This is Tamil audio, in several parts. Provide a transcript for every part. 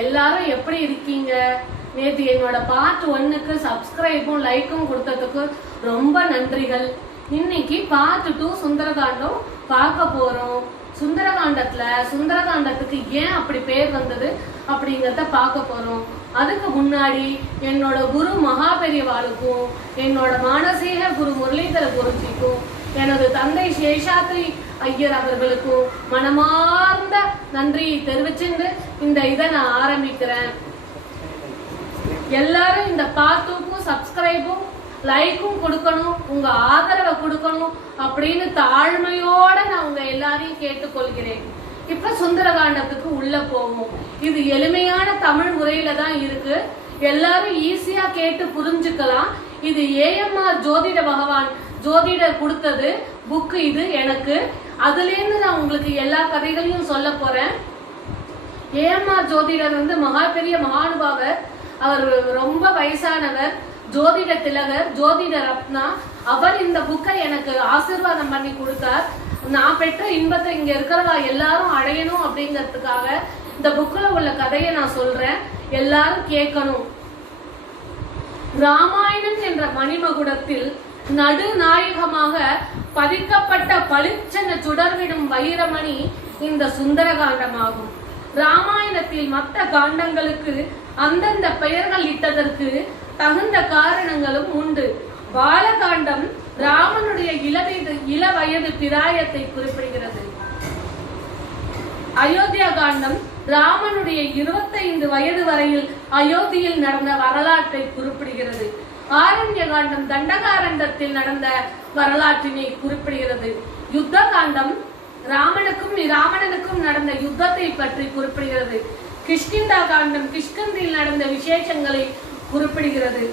எல்லாரும் எப்படி இருக்கீங்க? நேற்று என்னோட பார்ட் 1க்கு சப்ஸ்கிரைபும் லைக்கும் கொடுத்ததுக்கு ரொம்ப நன்றிகள். இன்னைக்கு பார்ட் 2 சுந்தரகாண்டம் பார்க்க போறோம். சுந்தரகாண்டத்துக்கு ஏன் அப்படி பேர் வந்தது அப்படிங்கறத பார்க்க போறோம். அதுக்கு முன்னாடி என்னோட குரு மகாபெரிவாளுக்கும் என்னோட மானசீக குரு முரளிதர குருஜிக்கும் எனது தந்தை சேஷாத்ரி ஐயர் அவர்களுக்கும் மனமார்ந்த நன்றியை தெரிவிச்சுட்டு இந்த இதை நான் ஆரம்பிக்கிறேன். எல்லாரும் இந்த பார்ட்டுக்கும் சப்ஸ்கிரைபும் லைக்கும் கொடுக்கணும், உங்க ஆதரவை கொடுக்கணும் அப்படின்னு தாழ்மையோட நான் உங்க எல்லாரையும் கேட்டுக்கொள்கிறேன். இப்ப சுந்தரகாண்டத்துக்கு உள்ள போவோம். இது எளிமையான தமிழ் முறையில தான் இருக்கு, எல்லாரும் ஈஸியா கேட்டு புரிஞ்சுக்கலாம். இது ஏஎம்ஆர் ஜோதிட பகவான் ஜோதிடர் கொடுத்தது புக்கு இது எனக்கு. அதுல இருந்து நான் உங்களுக்கு எல்லா கதைகளையும் சொல்ல போறேன். ஏஎம்ஆர் ஜோதிடர் மகா பெரிய மகானுபாவர். அவர் ரொம்ப வயசானவர், ஜோதிட திலகர், ஜோதிட ரத்னா. அவர் இந்த புக்கை எனக்கு ஆசீர்வாதம் பண்ணி கொடுத்தார். நான் பெற்ற இன்பத்தை இங்க இருக்கிறவா எல்லாரும் அடையணும் அப்படிங்கிறதுக்காக இந்த புக்ல உள்ள கதையை நான் சொல்றேன், எல்லாரும் கேட்கணும். ராமாயணம் என்ற மணிமகுடத்தில் நடுநாயகமாக பதிக்கப்பட்ட பளிச்சென சுடர்விடும் வைரமணி இந்த சுந்தரகாண்டமாகும். ராமாயணத்தில் மற்ற காண்டங்களுக்கு அந்தந்த பெயர்கள் இட்டதற்கு தகுந்த காரணங்களும் உண்டு. பாலகாண்டம் ராமனுடைய இளவயது பிராயத்தை குறிப்பிடுகிறது. அயோத்தியா காண்டம் ராமனுடைய 25 வயது வரையில் அயோத்தியில் நடந்த வரலாற்றை குறிப்பிடுகிறது. ஆரண்ய காண்டம் தண்டகாரண்டத்தில் நடந்த வரலாற்றினை குறிப்பிடுகிறது. யுத்த காண்டம் ராவணனுக்கும் நடந்த யுத்தத்தை பற்றி குறிப்பிடுகிறது. கிஷ்கிந்தா காண்டம் கிஷ்கிந்தில் நடந்த விசேஷங்களை குறிப்பிடுகிறது.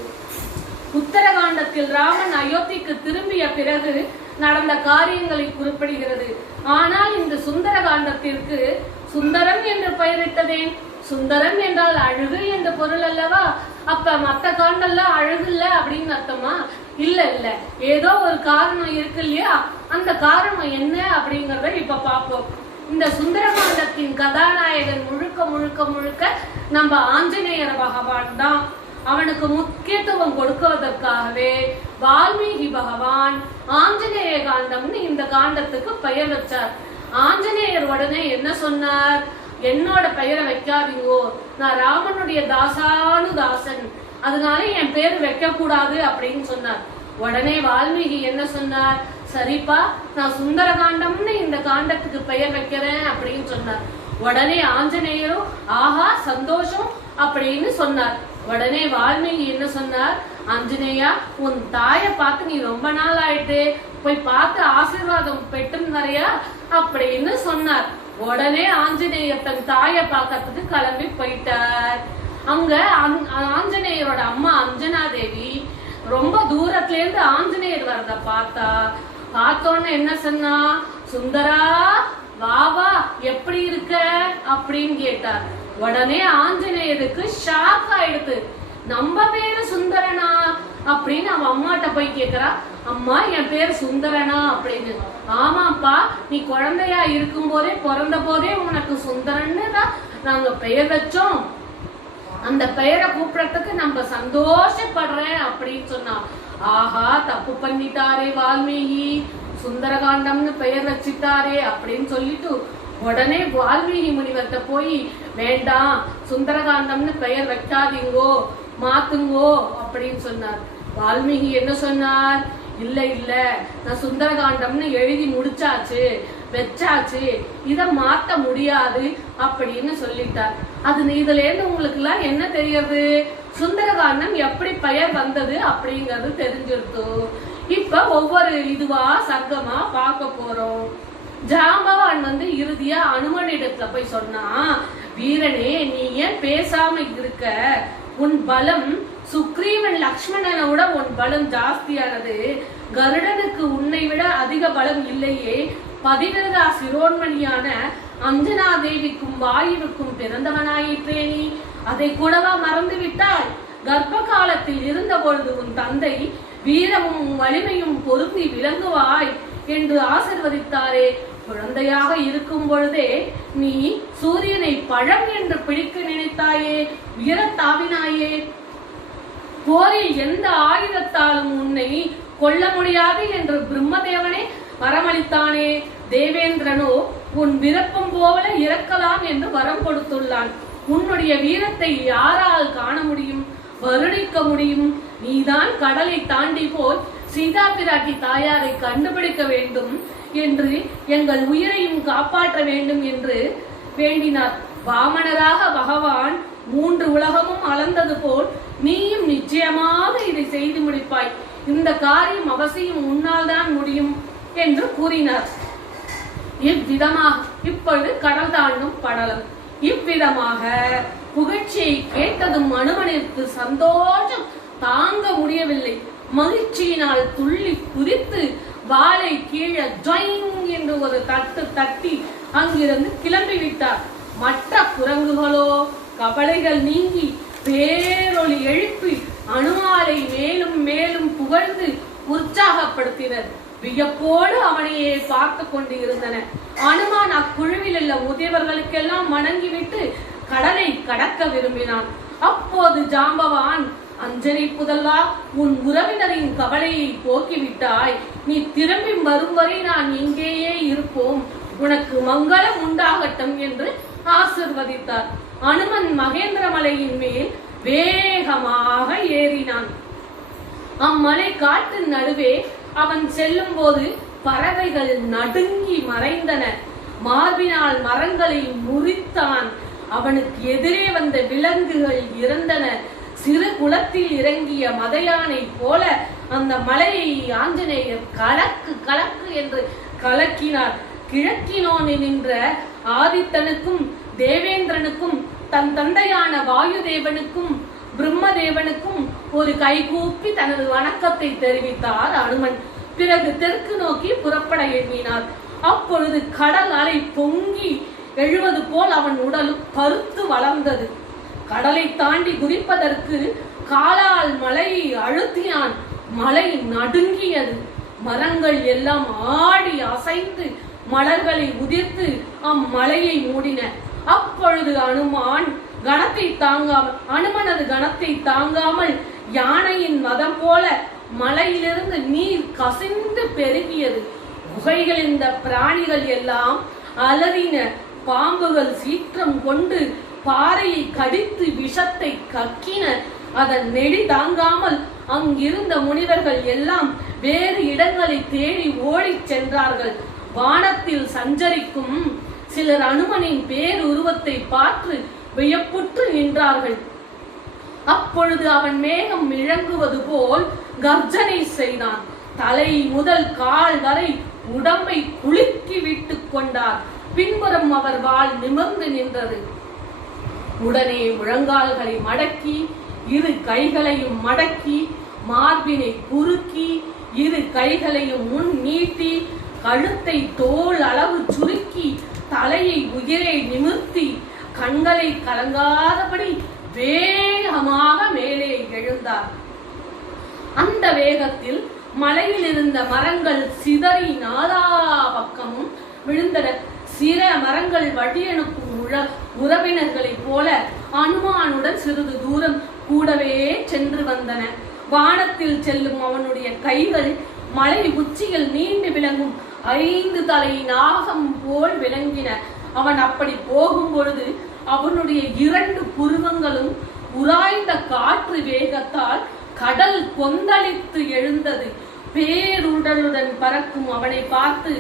உத்தரகாண்டத்தில் ராமன் அயோத்திக்கு திரும்பிய பிறகு நடந்த காரியங்களை குறிப்பிடுகிறது. ஆனால் இந்த சுந்தர காண்டத்திற்கு சுந்தரம் என்று பெயரிட்டதேன்? சுந்தரம் என்றால் அழகு என்ற பொருள் அல்லவா? அப்ப மத்த காண்டெல்லாம் அழகு இல்ல அப்படின்னு அர்த்தமா? இல்ல, ஏதோ ஒரு காரணம் இருக்கு இல்லையா? அந்த காரணம் என்ன அப்படிங்கறத இப்ப பாப்போம். இந்த சுந்தரகாண்டத்தின் கதாநாயகன் முழுக்க நம்ம ஆஞ்சநேயர் பகவான் தான். அவனுக்கு முக்கியத்துவம் கொடுக்குவதற்காகவே வால்மீகி பகவான் ஆஞ்சநேய காண்டம்னு இந்த காண்டத்துக்கு பெயர் வச்சார். ஆஞ்சநேயர் உடனே என்ன சொன்னார்? என்னோட பெயரை வைக்காதீங்கோ, நான் ராமனுடைய தாசன், அதனால என் பேர் வைக்க கூடாது அப்படின்னு சொன்னார். உடனே வால்மீகி என்ன சொன்னார்? சரிப்பா, நான் சுந்தரகாண்டம்னு இந்த காண்டத்துக்கு பெயர் வைக்கிறேன் அப்படின்னு சொன்னார். உடனே ஆஞ்சநேயரும் ஆஹா சந்தோஷம் அப்படின்னு சொன்னார். உடனே வால்மீகி என்ன சொன்னார்? ஆஞ்சநேயா, உன் தாயை பார்த்து நீ ரொம்ப நாள் ஆயிட்டு, போய் பார்த்து ஆசீர்வாதம் பெற்று வரையா அப்படின்னு சொன்னார். உடனே ஆஞ்சநேயர் தன் தாயை பார்க்கறதுக்கு கிளம்பி போயிட்டார். அங்க ஆஞ்சநேயரோட அம்மா அஞ்சனா தேவி ரொம்ப தூரத்துல இருந்து ஆஞ்சநேயர் வரத பார்த்தோன்னு என்ன சொன்னா? சுந்தரா வா எப்படி இருக்க அப்படின்னு கேட்டார். உடனே ஆஞ்சநேயருக்கு ஷாக் ஆயிடுது. நம்ம பேரு சுந்தரனா அப்படின்னு அவன் அம்மாட்ட போய் கேக்குறா. அம்மா, என் பேர் சுந்தரனா அப்படின்னு. ஆமாப்பா, நீ குழந்தையா இருக்கும் போதே பிறந்த போதே உனக்கு சுந்தரன்னு தான் நாங்க பெயர் வச்சோம், அந்த பெயரை கூப்பிடறதுக்கு நம்ம சந்தோஷப்படுறேன் அப்படின்னு சொன்னா. ஆஹா, தப்பு பண்ணிட்டாரே வால்மீகி, சுந்தரகாண்டம்னு பெயர் வச்சுட்டாரே அப்படின்னு சொல்லிட்டு உடனே வால்மீகி முனிவர்கிட்ட போய் வேண்டாம், சுந்தரகாண்டம்னு பெயர் வைக்காதீங்கோ, மாத்துங்கோ அப்படின்னு சொன்னார். வால்மீகி என்ன சொன்னார்? இல்ல, நான் சுந்தரகாண்டம்னு எழுதி முடிச்சாச்சு, வச்சாச்சு, இத மாத்த முடியாது அப்படின்னு சொல்லிட்டார். இதுல இருந்து உங்களுக்கு எல்லாம் என்ன தெரியுது? சுந்தரகாண்டம் எப்படி பெயர் வந்தது அப்படிங்கறது தெரிஞ்சிருத்து. இப்ப ஒவ்வொரு இதுவா சர்க்கமா பார்க்க போறோம். ஜாம்பவான் இறுதியா அனுமனிடத்துல போய் சொன்னா, வீரனே, நீ ஏன் பேசாம இருக்க? உன் பலம் சுக்ரீவன் லக்ஷ்மணனை விட உன் பலம் ஜாஸ்தியானது. கருடனுக்கு உன்னை விட அதிக பலம் இல்லையே. பதிவிரதா சிரோன்மணியான அஞ்சனா தேவிக்கும் வாயுவுக்கும் பிறந்தவனாயிற்றே நீ, அதை கூடவா மறந்து விட்டாய்? கர்ப்ப காலத்தில் இருந்த பொழுது உன் தந்தை வீரமும் வலிமையும் பொருந்தி விளங்குவாய் என்று ஆசீர்வதித்தாரே. குழந்தையாக இருக்கும் பொழுதே நீ சூரியனை பழம் என்று பிடிக்க நினைத்தாயே, உயரத்தாவினாயே. போரில் எந்த ஆயுதத்தாலும் உன்னை கொல்ல முடியாது என்று பிரம்மதேவனே வரமளித்தானே. தேவேந்திரனோ உன் விருப்பம் போல இறக்கலாம் என்று வரம் கொடுத்துள்ளான். உன்னுடைய வீரத்தை யாரால் காண முடியும், வருணிக்க முடியும்? நீதான் கடலை தாண்டி போய் சீதா பிராட்டி தாயாரை கண்டுபிடிக்க வேண்டும் என்று, எங்கள் உயிரையும் காப்பாற்ற வேண்டும் என்று வேண்டினார். வாமனராக பகவான் 3 உலகமும் அளந்தது போல் நீயும் நிச்சயமாக இதை செய்து முடிப்பாய். இந்த காரியம் அவசியம் உன்னால் தான் முடியும் என்று கூறினார். இவ்விதமாக இப்பொழுது கடல் தாண்டும் படலம். இவ்விதமாக புகழ்ச்சியை கேட்டதும் அனுமனிற்கு சந்தோஷம் தாங்க முடியவில்லை. மகிழ்ச்சியினால் துள்ளி குதித்து வாளை கீழே ஜொயிங் என்று ஒரு தட்டு தட்டி அங்கிருந்து கிளம்பிவிட்டார். மற்ற குரங்குகளோ கவலைகள் நீங்கி பேரொளி எழுப்பி அனுமாரை மேலும் மேலும் புகழ்ந்து உற்சாகப்படுத்தினர். வியப்போடு அவனையே பார்த்து கொண்டு இருந்தன. அனுமான் அக்குழுவில் உள்ள முதியவர்களுக்கெல்லாம் வணங்கிவிட்டு கடலை கடக்க விரும்பினான். அப்போது ஜாம்பவான், அஞ்சனை புதல்வா, உன் உறவினரின் கவலையை போக்கிவிட்டாய். நீ திரும்பி வரும் வரை நான் இங்கேயே இருப்போம். உனக்கு மங்களம் உண்டாகட்டும் என்று ஆசிர்வதித்தார். அனுமன் மகேந்திரமலையின் மேல் வேகமாக ஏறினான். அம்மலை காட்டின் நடுவே அவன் செல்லும் போது பறவைகள் நடுங்கி மறைந்தன. மார்பினால் மரங்களை முறித்தான். அவனுக்கு எதிரே வந்த விலங்குகள் இறந்தன. சிறு குளத்தில் இறங்கிய மதையானை போல அந்த மலையை ஆஞ்சநேயர் கலக்கு கலக்கு என்று கலக்கினார். கிழக்கினோன் நின்ற ஆதித்தனுக்கும் தேவேந்திரனுக்கும் தன் தந்தையான வாயுதேவனுக்கும் பிரம்மதேவனுக்கும் ஒரு கைகூப்பி தனது வணக்கத்தை தெரிவித்தார் அனுமன். பிறகு தெற்கு நோக்கி புறப்பட எண்ணினார். அப்பொழுது கடல் அலை பொங்கி எழுவது போல் அவன் உடலும் பருத்து வளர்ந்தது. கடலை தாண்டி குதிப்பதற்கு காலால் மலையை அழுத்தினான். மலை நடுங்கியது. மரங்கள் எல்லாம் ஆடி அசைந்து மலர்களை உதிர்த்து அம்மலையை மூடின. அப்பொழுது அனுமனது கணத்தை தாங்காமல் யானையின் மதம் போல மலையிலிருந்து நீர் கசிந்து பெருகியது. குகைகள் இந்த பிராணிகள் எல்லாம் அலறின. பாம்புகள் சீற்றம் கொண்டு பாறையை கடித்து விஷத்தை கக்கின. அதன் நெடி தாங்காமல் அங்கிருந்த முனிவர்கள் எல்லாம் வேறு இடங்களை தேடி ஓடி சென்றார்கள். வானத்தில் சஞ்சரிக்கும் சிலர் அனுமனின் பேருருவத்தை பார்த்து வியப்புற்று நின்றார்கள். அப்பொழுது அவன் மேகம் இழங்குவது போல் கர்ஜனை செய்தான். தலை முதல் கால் வரை உடம்பை குலுக்கி விட்டுக் கொண்டார். பின்புறம் அவர் வாள் நிமிர்ந்து நின்றது. உடனே முழங்கால்களை மடக்கி 2 கைகளையும் மடக்கி மார்பினை குறுக்கி 2 கைகளையும் முன் நீட்டி கழுத்தை தோல் அளவு சுருக்கி தலையை உயரே நிமிர்த்தி கண்களை கலங்காதபடி வேகமாக மேலே எழுந்தார். அந்த வேகத்தில் மலையில் இருந்த மரங்கள் சிதறி நாலா பக்கமும் விழுந்தன. சில மரங்கள் வழியனுக்கும் உறவினர்களைப் போல அனுமானுடன் சிறிது தூரம் கூடவே சென்று வந்தன. வானத்தில் செல்லும் அவனுடைய கைகள் மலை உச்சியில் நீண்டு விளங்கும் 5 தலை நாகம் போல் விளங்கின. அவன் அப்படி போகும் பொழுது அவனுடைய 2 புருவங்களும் உராய்ந்த காற்று வேகத்தால் கடல் கொந்தளித்து எழுந்தது. பேருடலுடன் பறக்கும் அவனை பார்த்து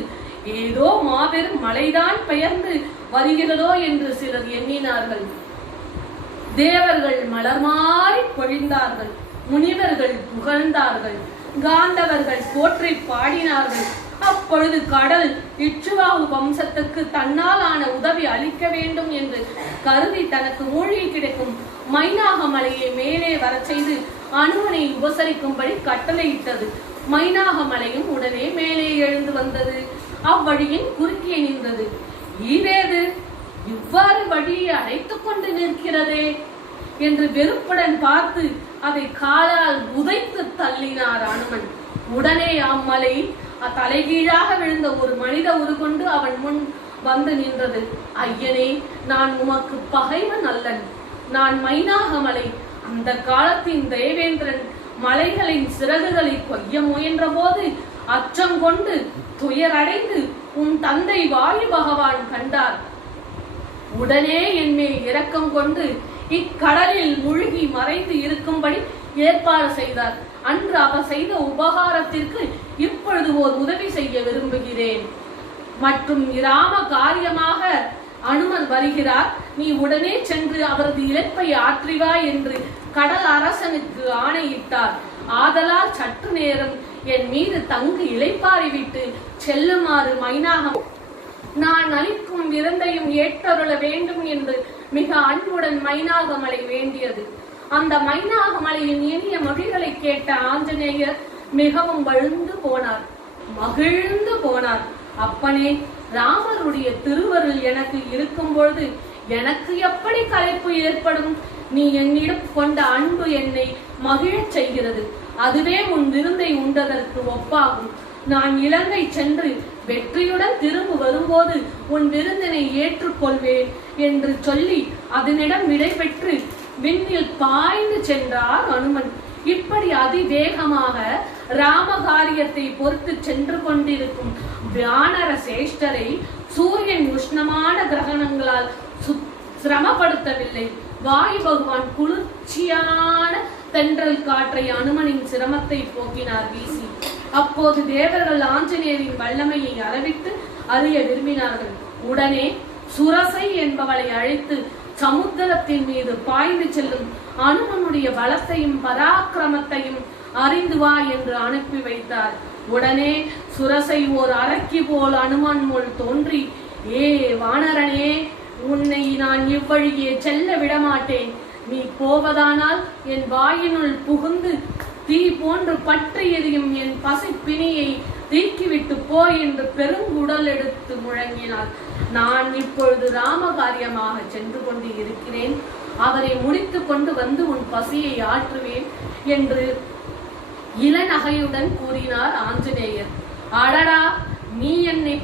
ஏதோ மாபெரும் மலைதான் பெயர்ந்து வருகிறதோ என்று சிலர் எண்ணினார்கள். தேவர்கள் மலர் மாறி பொழிந்தார்கள். முனிவர்கள் புகழ்ந்தார்கள். காந்தவர்கள் போற்றி பாடினார்கள். அப்பொழுது கடல் இச்சுவாகு வம்சத்துக்கு தன்னால் ஆன உதவி அளிக்க வேண்டும் என்று கருதி தனக்கு மூழ்கி கிடைக்கும் மைனாக மலையை மேலே வர செய்து அனுமனை உபசரிக்கும்படி கட்டளையிட்டது. மைனாக மலையும் உடனே மேலே எழுந்து வந்தது. அவ்வழியின் குறுக்கே நின்றது. ஈவேது இவ்வாறு வழியை அடைத்துக் கொண்டு நிற்கிறதே என்று வெறுப்புடன் பார்த்து அதை காலால் உதைத்து தள்ளினார் அனுமன். உடனே அம்மலை தலைகீழாக விழுந்த ஒரு மனித உருகொண்டு அவன் முன் வந்து நின்றது. ஐயனே, நான் உமக்கு பகைவன் அல்லன். நான் மைனாகமலை. அந்த காலத்தின் தேவேந்திரன் மலைகளின் சிறகுகளை கொய்ய முயன்ற போது அச்சம் கொண்டு துயரடைந்து உன் தந்தை வாயு பகவான் கண்டார். உடனே என்மேல் இரக்கம் கொண்டு இக்கடலில் மூழ்கி மறைந்து இருக்கும்படி ஏற்பாடு செய்தார். அன்று அவர் செய்த உபகாரத்திற்கு இப்பொழுது ஓர் உதவி செய்ய விரும்புகிறேன். மற்றும் ராம காரியமாக அனுமன் வருகிறார். நீ உடனே சென்று அவரது இழப்பை ஆற்றிவா என்று கடல் அரசனுக்கு ஆணையிட்டார். ஆதலால் சற்று நேரம் என் மீது தங்கு இளைப்பாரி விட்டு செல்லுமாறு மைனாகம் நான் அளிக்கும் விருந்தையும் ஏற்றருள வேண்டும் என்று மிக அன்புடன் மைனாகமலை வேண்டியது. அந்த மைனாகமலையின் இனிய மொழிகளை கேட்ட ஆஞ்சநேயர் மிகவும் மகிழ்ந்து போனார். அப்பனே, ராமருடைய திருவருள் எனக்கு இருக்கும் பொழுது எனக்கு எப்படி களைப்பு ஏற்படும்? நீ என்னிடம் கொண்ட அன்பு என்னை மகிழச் செய்கிறது. அதுவே உன் விருந்தை உண்டதற்கு ஒப்பாகும். நான் இலங்கை சென்று வெற்றியுடன் திரும்ப வரும்போது உன் விருந்தினை ஏற்றுக்கொள்வேன் என்று சொல்லி அதனிடம் விடை பெற்று விண்ணில் பாய்ந்து சென்றார் அனுமன். இப்படி அதிவேகமாக ராமகாரியத்தை பொறுத்து சென்று கொண்டிருக்கும் வானர சேஷ்டரை சூரியன் உஷ்ணமான கிரகணங்களால் சிரமப்படுத்தவில்லை. வாயு பகவான் குளிர்ச்சியான தென்றல் காற்றை அனுமனின் சிரமத்தை போக்கினார் வீசி. அப்போது தேவர்கள் ஆஞ்சநேயரின் வல்லமையை அளவிட்டு அறிய விரும்பினார்கள். உடனே சுரசை என்பவளை அழைத்து சமுத்திரத்தின் மீது பாய்ந்து செல்லும் அனுமனுடைய பலத்தையும் பராக்கிரமத்தையும் அறிந்து வா என்று அனுப்பி வைத்தார். உடனே சுரசை ஓர் அரக்கி போல் அனுமன் முன் தோன்றி, ஏ வானரனே, உன்னை நான் இவ்வழியே செல்ல விடமாட்டேன். நீ போவதானால் என் வாயினுள் புகுந்து தீ போன்று பற்றி எரியும் என் பசிப்பிணியை தீக்கிவிட்டு போய் என்று பெருங்குடல் எடுத்து முழங்கினார். நான் இப்பொழுது ராமகாரியமாக சென்று கொண்டு இருக்கிறேன். அவரை முடித்து கொண்டு வந்து உன் பசியை ஆற்றுவேன் என்று இளநகையுடன் கூறினார் ஆஞ்சநேயர். அடடா, நீ என்னை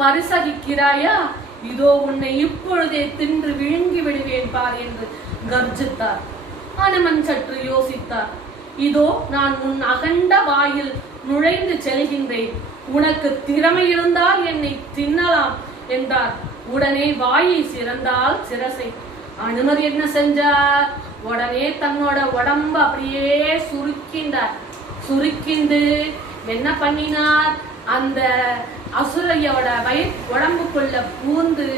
பரிசகிக்கிறாயா? இதோ உன்னை இப்பொழுதே தின்று விழுங்கி விடுவேன் பார் என்று கர்ஜித்தார். அனுமன் சற்று யோசித்தார். இதோ நான் உன் அகண்ட வாயில் நுழைந்து செல்கின்றேன். உனக்கு திறமை இருந்தால் என்னை தின்னலாம் என்றார். உடனே வாயை சிறந்தால் சிரசை. அனுமர் என்ன செஞ்சார்? உடனே தன்னோட உடம்பு அப்படியே சுருக்கிண்டு என்ன பண்ணினார்? அந்த அசுரையோட உடம்புக்குள்ள பூந்து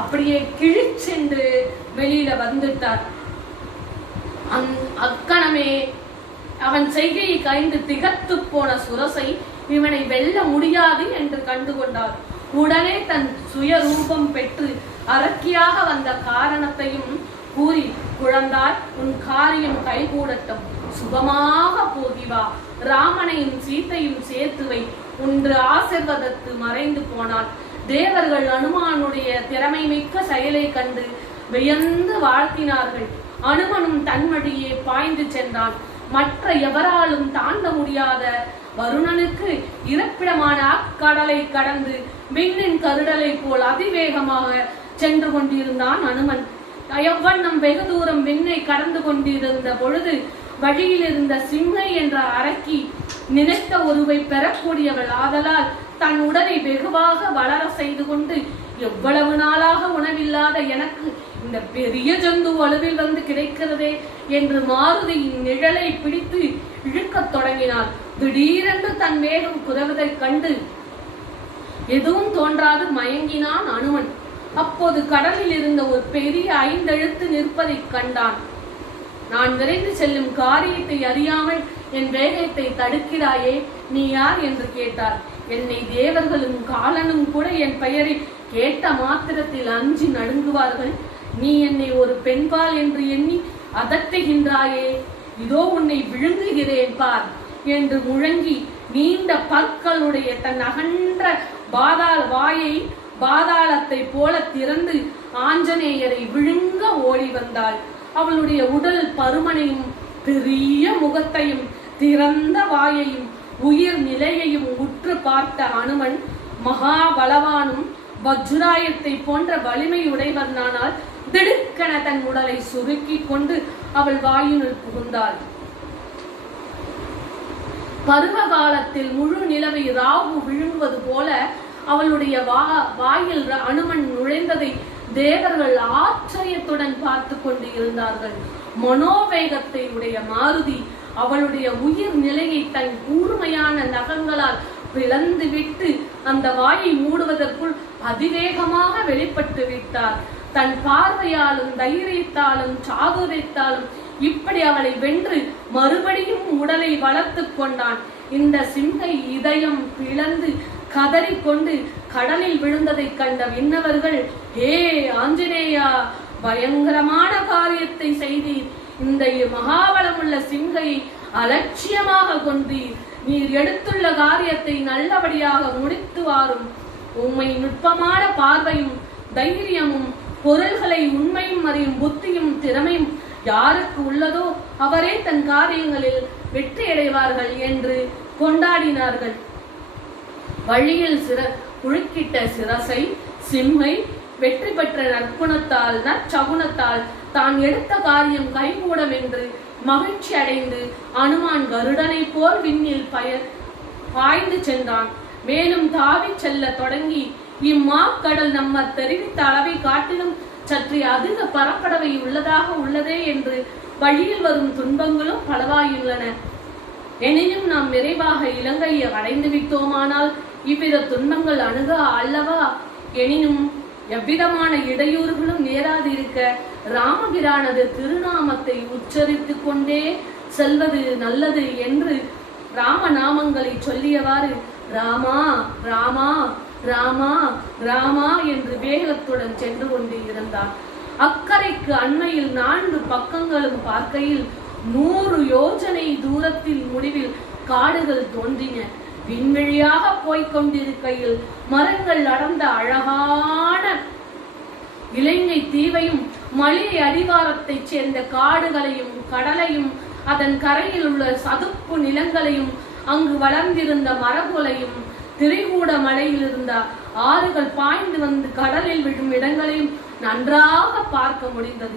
அப்படியே கிழிச்சென்று வெளியில வந்துட்டார். அக்கணமே அவன் செய்கையை கைந்து திகத்து போன சுரசை இவனை வெல்ல முடியாது என்று கண்டுகொண்டார். உடனே தன் சுயரூபம் பெற்று அரக்கியாக வந்த காரணத்தையும் கூறி, குழந்தாய், உன் காரியம் கைகூடட்டும், சுகமாக போகிவா, ராமனையும் சீத்தையும் சேர்த்துவை ஒன்று ஆசிர்வதத்து மறைந்து போனான். தேவர்கள் அனுமானுடைய திறமை மிக்க செயலை கண்டு வியந்து வாழ்த்தினார்கள். அனுமனும் தன்வழியே பாய்ந்து சென்றான். மற்ற எவராலும் தாண்ட முடியாத வருணனுக்கு இருப்பிடமான அக்கடலை கடந்து விண்ணின் கருடலை போல் அதிவேகமாக சென்று கொண்டிருந்தான் அனுமன். எவ்வண்ணம் வெகு தூரம் விண்ணை கடந்து கொண்டிருந்த பொழுது வழியில் இருந்த சிம்மை என்ற அரக்கி நினைத்த ஒருவை பெறக்கூடியவள் ஆதலால் தன் உடலை வெகுவாக வளர செய்து கொண்டு, எவ்வளவு நாளாக உணவில்லாத எனக்கு இந்த பெரிய ஜந்து வலுவில் வந்து கிடைக்கிறதே என்று மாருதியின் நிழலை பிடித்து இழுக்கத் தொடங்கினாள். திடீரென்று தன் வேகம் குறைவதைக் கண்டு எதுவும் தோன்றாது மயங்கினான் அனுமன். அப்போது கடலில் இருந்த ஒரு பெரிய 5 எழுத்து நிற்பதை கண்டான். நான் விரைந்து செல்லும் காரியத்தை அறியாமல் என் வேகத்தை தடுக்கிறாயே, நீ யார் என்று கேட்டார். என்னை தேவர்களும் காலனும் கூட என் பெயரை கேட்ட மாத்திரத்தில் அஞ்சி நடுங்குவார்கள். நீ என்னை ஒரு பெண்பால் என்று எண்ணி அதட்டுகின்றாயே, இதோ உன்னை விழுங்குகிறேன் பார் என்று முழங்கி நீண்ட பற்களுடைய தன் அகன்ற வாயை பாதாளத்தை போல திறந்து ஆஞ்சநேயரை விழுங்க ஓடி வந்தாள். அவளுடைய உடல் பருமனையும் பெரிய முகத்தையும் திறந்த வாயையும் உயிர் நிலையையும் உற்று பார்த்த அனுமன் மகாபலவானும் வஜ்ராயத்தை போன்ற வலிமை உடையவனானால் திடுக்கென தன் உடலை சுருக்கி கொண்டு அவள் வாயினுள் புகுந்தாள். பருவ காலத்தில் முழு நிலவை ராகு விழுங்குவது போல அவளுடைய வாயில் அனுமன் நுழைந்ததை தேவர்கள் ஆச்சரியத்துடன் பார்த்து கொண்டு இருந்தார்கள். மனோவேகத்தை உடைய மாருதி அவளுடைய உயிர் நிலையை தன் கூர்மையான நகங்களால் பிளந்து விட்டு அந்த வாயை மூடுவதற்குள் அதிவேகமாக வெளிப்பட்டு விட்டார். தன் பார்வையாலும் தைரியத்தாலும் சாதுரியத்தாலும் இப்படி அவளை வென்று மறுபடியும் உடலை வளர்த்து கொண்டான். இந்த சிங்கை இதயம் பிளந்து கதறிக்கொண்டு கடலில் விழுந்ததை கண்ட விண்ணவர்கள், ஹே ஆஞ்சநேயா, பயங்கரமான காரியத்தை செய்தீர். இந்த மகாபலமுள்ள சிங்கை அலட்சியமாக கொண்டீர். நீர் எடுத்துள்ள காரியத்தை நல்லபடியாக முடித்து வாரும். உம்மை நுட்பமான பார்வையும் தைரியமும் பொருள்களை உண்மையும் அறியும் புத்தியும் திறமையும் யாருக்கு உள்ளதோ அவரே தன் காரியங்களில் வெற்றியடைவார்கள் என்று கொண்டாடினார்கள். வழியில் குழுக்கிட்ட சிரசை சிம்மை வெற்றி பெற்ற நற்குணத்தால் நற்சகுனத்தால் தான் எடுத்த காரியம் கைகூடும் என்று மகிழ்ச்சி அடைந்து அனுமான் கருடனை போல் விண்ணில் பாய்ந்து சென்றான். மேலும் தாவி செல்ல தொடங்கி இம்மாக்கடல் நம்ம தெரிவித்த அளவை காட்டிலும் சற்று அதிக பரப்பளவை உள்ளதே என்று வழியில் வரும் துன்பங்களும் பலவாயுள்ளன. எனினும் நாம் விரைவாக இலங்கையை அடைந்து விட்டோமானால் இவ்வித துன்பங்கள் அணுக அல்லவா? எனினும் எவ்விதமான இடையூறுகளும் நேராதிருக்க ராமபிரானது திருநாமத்தை உச்சரித்து கொண்டே செல்வது நல்லது என்று ராமநாமங்களை சொல்லியவாறு ராமா ராமா ராமா ராமா என்று வேகத்துடன் சென்று கொண்டு இருந்தார். அக்கறைக்கு அண்மையில் 4 பக்கங்களும் பார்க்கையில் 100 யோஜனை தூரத்தில் முடிவில் காடுகள் தோன்றின. விண்வெளியாக போய்கொண்டிருக்கையில் மரங்கள் அடர்ந்த அழகான இலங்கை தீவையும் மலை அடிவாரத்தை சேர்ந்த காடுகளையும் கடலையும் அதன் கரையில் உள்ள சதுப்பு நிலங்களையும் அங்கு வளர்ந்திருந்த மரகுலையும் திரைகூட மலையில் இருந்த ஆறுகள் பாய்ந்து வந்து கடலில் விழும் இடங்களையும் நன்றாக பார்க்க முடிந்தது.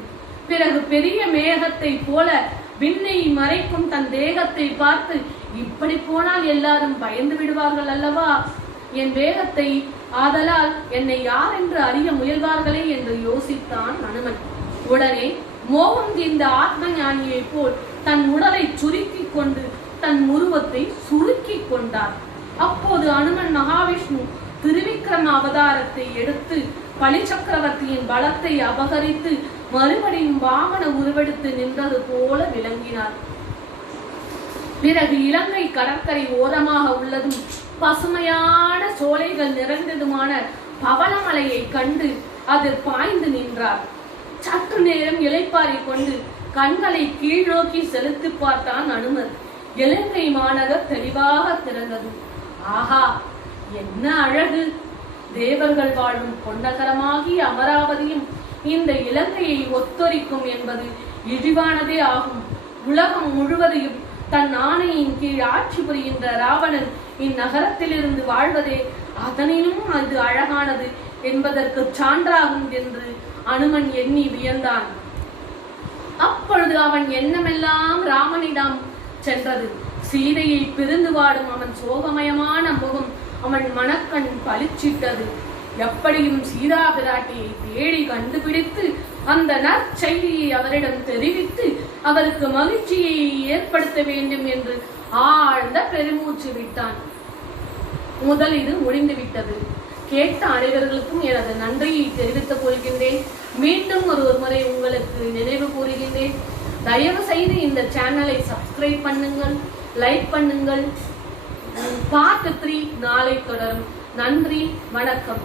பிறகு பெரிய மேகத்தை போல விண்ணை மறைக்கும் தன் தேகத்தை பார்த்து, இப்படி போனால் எல்லாரும் பயந்து விடுவார்கள் அல்லவா? என் வேகத்தை ஆதலால் என்னை யார் என்று அறிய முயல்வார்களே என்று யோசித்தான் அனுமன். உடனே மோகம் தீர்ந்த ஆத்ம ஞானியை போல் தன் உடலை சுருக்கி கொண்டு தன் உருவத்தை சுருக்கி கொண்டார். அப்போது அனுமன் மகாவிஷ்ணு திருவிக்ரம அவதாரத்தை எடுத்து பலி சக்கரவர்த்தியின் பலத்தை அபகரித்து மறுபடியும் வாமன உருவெடுத்து நின்றது போல விளங்கினார். பிறகு இலங்கை கடற்கரை ஓரமாக உள்ளதும் பசுமையான சோலைகள் நிறைந்ததுமான பவளமலையை கண்டு அதில் பாய்ந்து நின்றார். சற்று நேரம் இளைப்பாரி கொண்டு கண்களை கீழ் நோக்கி செலுத்தி பார்த்தான் அனுமன். இலங்கை மாநகர் தெளிவாக திறந்தது. ஆஹா, என்ன அழகு! தேவர்கள் வாழும் பொன்னகரமாகிய அமராவதியும் இந்த இலங்கையை ஒத்தொரிக்கும் என்பது இழிவானதே ஆகும். உலகம் முழுவதையும் தன் ஆணையின் கீழ் ஆட்சி புரிகின்ற ராவணன் இந்நகரத்திலிருந்து வாழ்வதே அதனினும் அது அழகானது என்பதற்கு சான்றாகும் என்று அனுமன் எண்ணி வியந்தான். அப்பொழுது அவன் எண்ணமெல்லாம் ராமனிடம் சென்றது. சீதையை பிரிந்து வாடும் அவன் சோகமயமான முகம் அவன் மனக்கண் பளிச்சிட்டது. எப்படியும் சீதா பிராட்டியை தேடி கண்டுபிடித்து அந்த நற்செய்தியை அவரிடம் தெரிவித்து அவருக்கு மகிழ்ச்சியை ஏற்படுத்த வேண்டும் என்று ஆழ்ந்த பெருமூச்சு விட்டான். முதல் இது முடிந்துவிட்டது. கேட்ட அனைவர்களுக்கும் எனது நன்றியை தெரிவித்துக் கொள்கின்றேன். மீண்டும் ஒரு முறை உங்களுக்கு நினைவு கூறுகின்றேன், தயவு செய்து இந்த சேனலை சப்ஸ்கிரைப் பண்ணுங்கள், லைக் பண்ணுங்கள். பார்ட் 3 நாளை தொடரும். நன்றி, வணக்கம்.